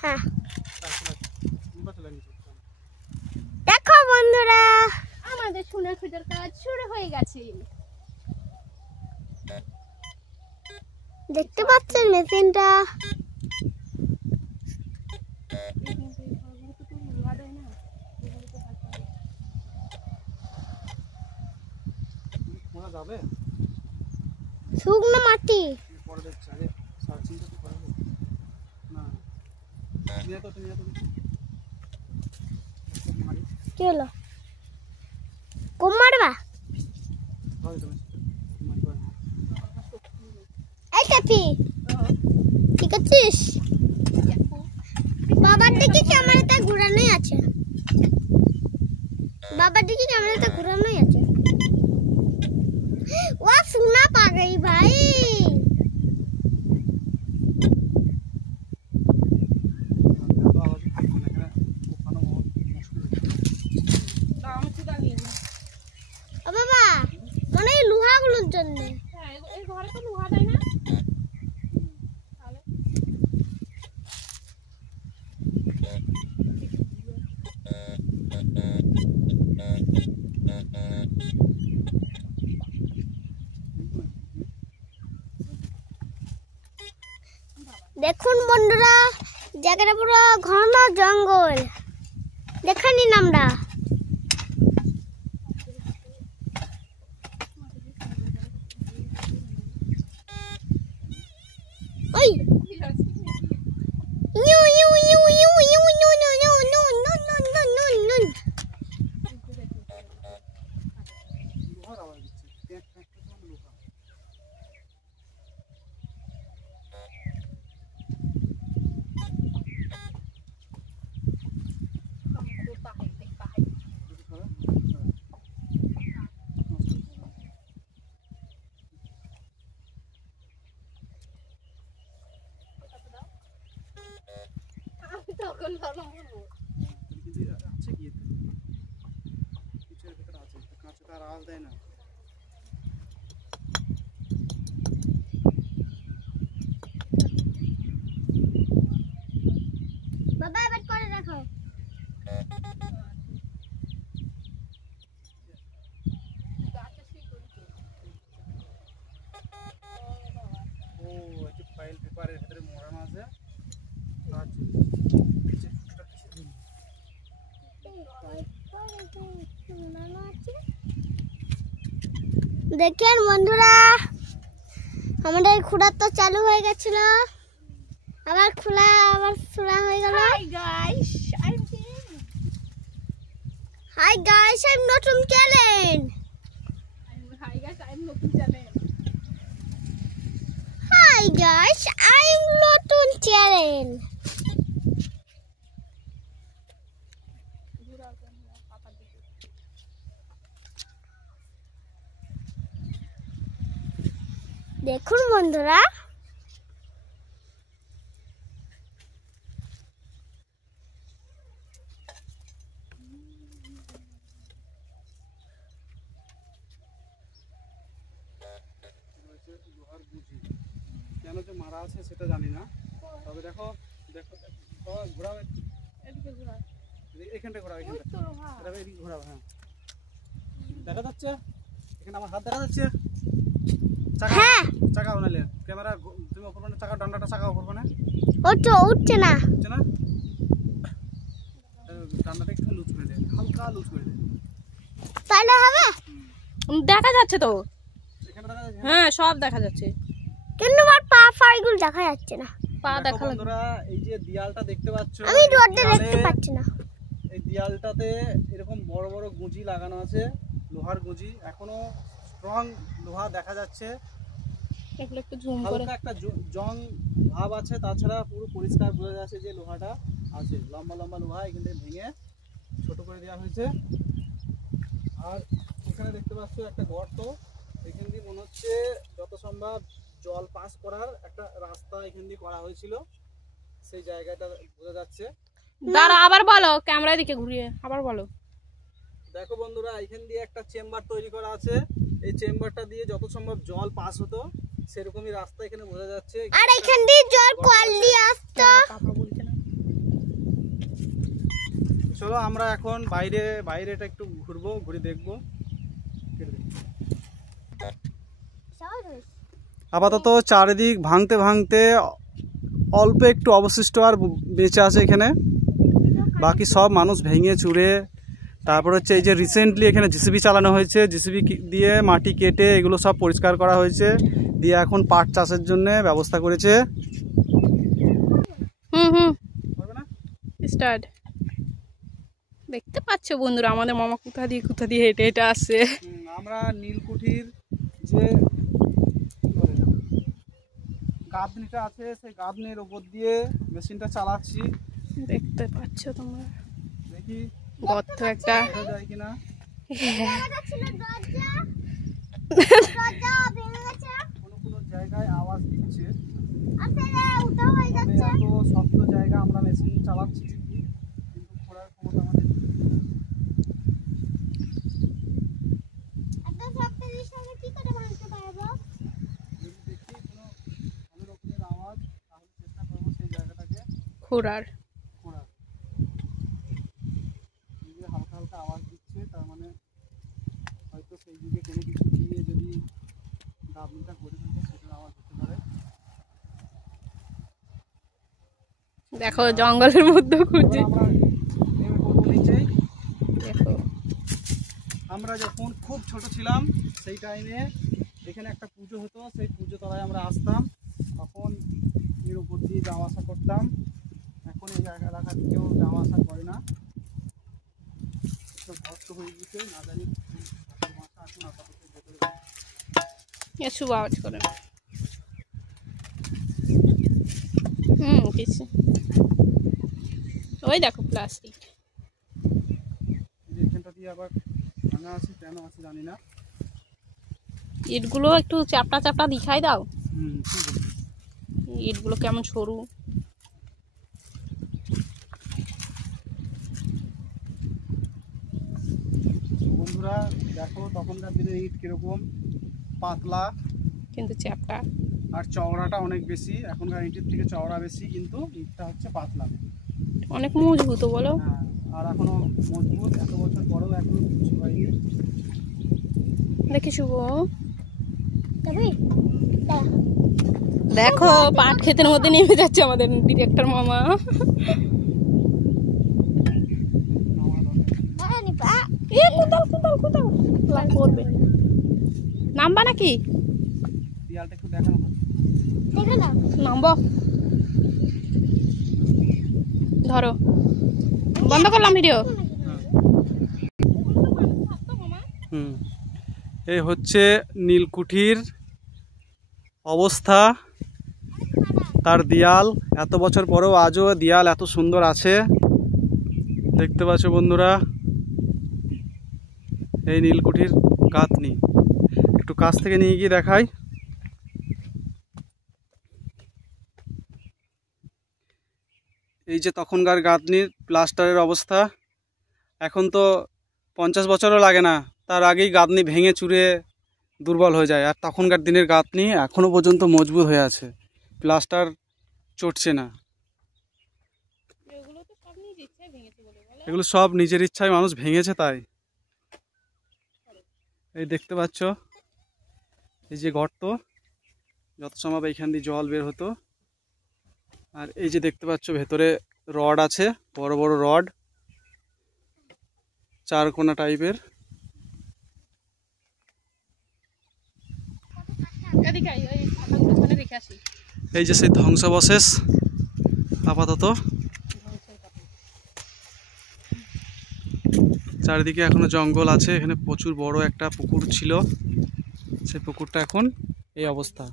হ্যাঁ দেখো বন্ধুরা আমাদের সোনা খোঁজার কাজ শুরু হয়ে গেছে। দেখতে পাচ্ছেন মেশিনটা? শুকনো মাটি কি হলো? কম মারবা? এই কাপি ঠিক আছিস? বাবার দিকে ক্যামেরাটা ঘোরানোই আছে, বাবার দিকে ক্যামেরাটা ঘোরানোই আছে। ও সোনা পা গई ভাই। বাবা মানে লোহাগুলোর জন্য। এই ঘরে তো লোহা দেয় না। দেখুন বন্ধুরা জায়গাটা পুরো ঘন জঙ্গল, দেখে নিন আমরা। ওই ইউ ইউ ইউ ইউ ইউ ইউ ইউ ইউ ইউ ইউ ইউ। বাবা এবার করে দেখো। দেখেন বন্ধুরা আমাদের খোঁড়া তো চালু হয়ে গেছিল, আবার খোলা আবার খোলা হয়ে গেল। হাই গাইস আই এম নতুন channel. Hi guys I am নতুন চ্যানেল। দেখুন বন্ধুরা কেন যে মারা আছে সেটা জানি না, তবে দেখো দেখো ঘোরাও, এদিকে ঘোরা, এখানটা ঘোরাও, এখানটা এদিকে ঘোরাও। হ্যাঁ দেখা যাচ্ছে এখানে আমার হাত দেখা যাচ্ছে। হ্যাঁ চাকা বানালে ক্যামেরা তুমি উপর মানে চাকা ডান্ডাটা চাকা উপর মানে উঠছে না, উঠছে না, ডান্ডাটা একটু লুজ করে দে, হালকা লুজ করে দে, তাহলে হবে। দেখা যাচ্ছে তো, এখানে দেখা যাচ্ছে। হ্যাঁ সব দেখা যাচ্ছে, কিন্তু আমার পা ফাইগুলো দেখা যাচ্ছে না। পা দেখা লাগবে। বন্ধুরা এই যে দেয়ালটা দেখতে পাচ্ছ, আমি রোদে দেখতে পাচ্ছি না। এই দেয়ালটাতে এরকম বড় বড় গুঁজি লাগানো আছে, লোহার গুঁজি, এখনো স্ট্রং লোহা দেখা যাচ্ছে। এগুলো একটু জুম করে, হালকা একটা জং ভাব আছে, তাছাড়া পুরো পরিষ্কার বোঝা যাচ্ছে যে লোহাটা আছে। লম্বা লম্বা লোহা এখান থেকে ভেঙে ছোট করে দেওয়া হয়েছে। আর এখানে দেখতে পাচ্ছ একটা গর্ত, এখান দিয়ে মনে হচ্ছে যত সম্ভব জল পাস করার একটা রাস্তা এখান দিয়ে করা হয়েছিল, সেই জায়গাটা বোঝা যাচ্ছে। দাঁড়া আবার বলো, ক্যামেরা দিকে ঘুরিয়ে আবার বলো। দেখো বন্ধুরা এখান দিয়ে একটা চেম্বার তৈরি করা আছে, এই চেম্বারটা দিয়ে যত সম্ভব জল পাস হতো সেরকমই রাস্তা এখানে বোঝা যাচ্ছে। আর এখান দিয়ে জল কল দিয়ে আসতো। কথা বলছে না, চলো আমরা এখন বাইরেটা একটু ঘুরবো, ঘুরে দেখবো। আপাতত চারিদিক ভাঙতে ভাঙতে অল্প একটু অবশিষ্ট আর বেঁচে আছে এখানে, বাকি সব মানুষ ভেঙে চুরে। তারপর হচ্ছে এই যে রিসেন্টলি এখানে জিসিবি চালানো হয়েছে, জিসিবি দিয়ে মাটি কেটে এগুলো সব পরিষ্কার করা হয়েছে, দিয়ে এখন পাট চাষের জন্য ব্যবস্থা করেছে। স্টার্ট। দেখতে পাচ্ছ বন্ধুরা আমাদের মামা কোথা দিয়ে হেঁটে হেঁটে আসছে। আমরা নীলকুঠির যে গাঁথনিটা আছে সেই গাঁথনির উপর দিয়ে মেশিনটা চালাচ্ছি। দেখতে পাচ্ছ তোমরা, দেখি গর্ত একটা যায় কিনা। কোনো জায়গায় আওয়াজ দিচ্ছে, এত শক্ত জায়গা আমরা মেশিন চালাচ্ছি কিন্তু খোঁড়ার ক্ষমতা আমাদের খোঁড়ার। হালকা হালকা আওয়াজ দিচ্ছে, তার মানে হয়তো সেই দিকে কোনো কিছু দিয়ে যদি গাবলিটা করে থাকে সেটার আওয়াজ হতে পারে। দেখো জঙ্গলের মধ্যে খুঁজছে। দেখো আমরা যখন খুব ছোট ছিলাম সেই টাইমে এখানে একটা পুজো হতো, সেই পুজো তলায় আমরা আসতাম, তখন এর উপর দিয়ে যাওয়া আসা করতাম। এখন এই এলাকা কেউ যাওয়া আসা করে না, ভক্ত হয়ে গেছে, না জানি এখন আপাতত ভেতরে শুভ আওয়াজ করে না। কিছু ওই দেখো প্লাস্টিক। এখানটা দিয়ে আবার ভাঙা আছে, কেন আছে জানি না। ইটগুলো একটু চাপটা চাপটা দেখাই দাও। ঠিক আছে। ইটগুলো কেমন সরু। বন্ধুরা দেখো তখনকার দিনের ইট কিরকম পাতলা কিন্তু চ্যাপটা, আর চওড়াটা অনেক বেশি। এখনকার ইটের থেকে চওড়া বেশি, কিন্তু ইটটা হচ্ছে পাতলা, অনেক মজবুত বলো। হ্যাঁ, আর এখনো মজবুত, এত বছর পরেও এখনো কিছু হয়নি। দেখি শুভ, দেখো পাট ক্ষেতের মধ্যে নেমে যাচ্ছে আমাদের ডিরেক্টর মামা। করবে নামবা নাকি? দেয়ালটা একটু দেখানো নামবো, ধরো বন্ধ করলাম ভিডিও। এই হচ্ছে নীলকুঠির অবস্থা, তার দেয়াল এত বছর পরেও আজও দেয়াল এত সুন্দর আছে। দেখতে পাচ্ছ বন্ধুরা, এই নীলকুঠির গাঁথনি একটু কাছ থেকে নিয়ে গিয়ে দেখাই। এই যে তখনকার গাঁথনির প্লাস্টারের অবস্থা, এখন তো 50 বছরও লাগে না, তার আগেই গাঁথনি ভেঙে চুরে দুর্বল হয়ে যায়। আর তখনকার দিনের গাঁথনি এখনও পর্যন্ত মজবুত হয়ে আছে, প্লাস্টার চটছে না। এগুলো সব নিজের ইচ্ছায় মানুষ ভেঙেছে। তাই এই দেখতে পাচ্ছ এই যে গর্ত, যত সময় এইখান দিয়ে জল বের হতো। আর এই যে দেখতে পাচ্ছ ভেতরে রড আছে, বড় বড় রড, চারকোনা টাইপের। এই যে সেই ধ্বংসাবশেষ আপাতত। চারিদিকে এখনো জঙ্গল আছে, এখানে প্রচুর বড় একটা পুকুর ছিল, সেই পুকুরটা এখন এই অবস্থা।